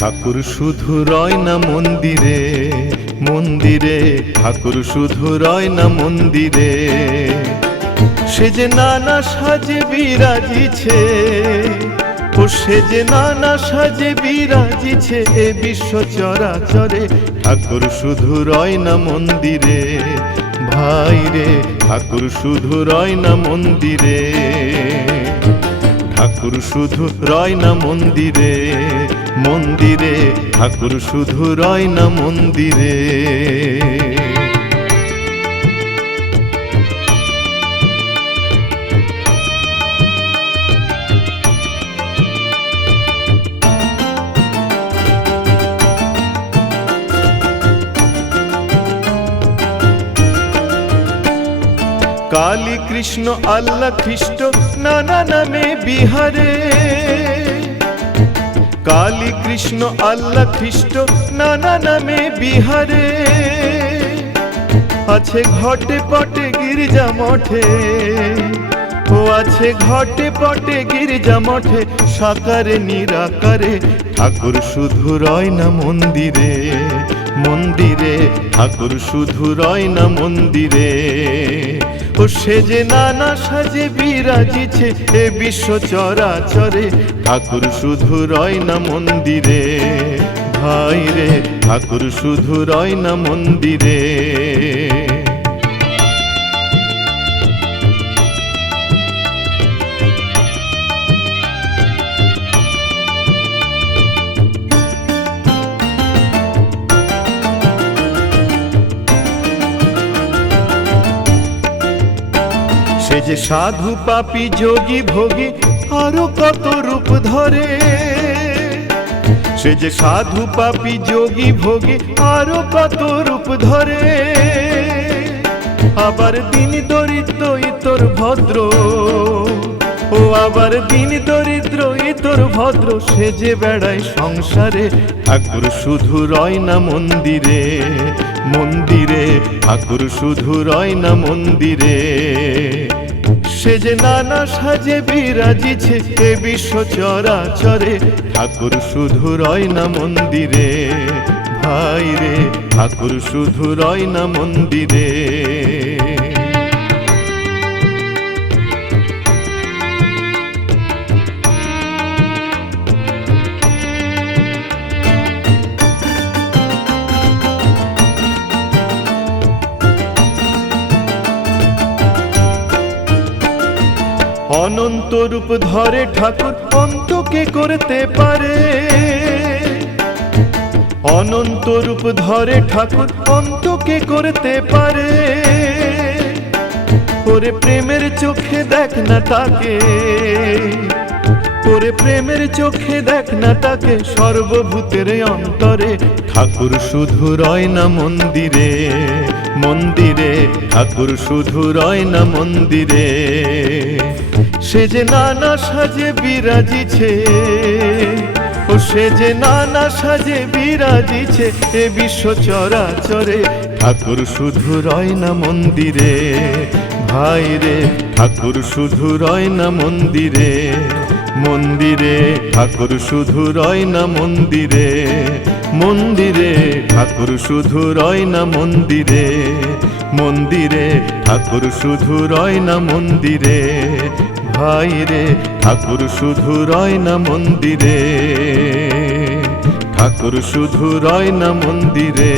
ঠাকুর শুধু রয় না মন্দিরে, মন্দিরে ঠাকুর শুধু রয় না মন্দিরে। সে যে নানা সাজে বিরাজিছে, ও সে যে নানা সাজে বিরাজিছে এ বিশ্ব চরাচরে। ঠাকুর শুধু রয় না মন্দিরে, ভাই রে ঠাকুর শুধু রয় না মন্দিরে। ঠাকুর শুধু রয় না মন্দিরে, মন্দিরে ঠাকুর শুধু রয় না মন্দিরে। কালী কৃষ্ণ আল্লাহ খ্রিস্ট নানা নামে বিহারে। কালী কৃষ্ণ আল্লাহ খ্রিস্ট নানা নামে বিহারে। আছে ঘটে পটে গির্জা মঠে, ও আছে ঘটে পটে গির্জা মঠে। সাকারে নিরাকারে ঠাকুর শুধু রয় না মন্দিরে, মন্দিরে ঠাকুর শুধু রয় না মন্দিরে। ও সে যে নানা সাজে বিরাজিছে এ বিশ্ব চরাচরে। ঠাকুর শুধু রয় না মন্দিরে, ভাই রে ঠাকুর শুধু রয় না মন্দিরে। সে যে সাধু পাপী যোগী ভোগী আরো কত রূপ ধরে। সে যে সাধু পাপী যোগী ভোগী আরো কত রূপ ধরে। আবার দিন দরিদ্র ইতর ভদ্র, ও আবার দিন দরিদ্র ইতর ভদ্র। সে যে বেড়ায় সংসারে ঠাকুর শুধু রয় না মন্দিরে, মন্দিরে ঠাকুর শুধু রয় না মন্দিরে। সে যে নানা সাজে বিরাজিছে এ বিশ্ব চরাচরে। ঠাকুর শুধু রয় না মন্দিরে, ভাই রে ঠাকুর শুধু রয় না মন্দিরে। অনন্ত রূপ ধরে ঠাকুর অন্তকে করতে পারে। অনন্ত রূপ ধরে ঠাকুর অন্তকে করতে পারে। ওরে প্রেমের চোখে দেখ না তাকে, ওরে প্রেমের চোখে দেখ না তাকে। সর্বভূতের অন্তরে ঠাকুর শুধু রয় না মন্দিরে, মন্দিরে ঠাকুর শুধু রয় না মন্দিরে। সে যে নানা সাজে বিরাজিছে, ও সে যে নানা সাজে বিরাজিছে এ বিশ্ব চরাচরে। ঠাকুর শুধু রয় না মন্দিরে, ভাই রে ঠাকুর শুধু রয় না মন্দিরে, মন্দিরে ঠাকুর শুধু রয় না মন্দিরে, মন্দিরে ঠাকুর শুধু রয় না মন্দিরে, মন্দিরে ঠাকুর শুধু রয় না মন্দিরে। ভাই রে ঠাকুর শুধু রয় না মন্দিরে, ঠাকুর শুধু রয় না মন্দিরে।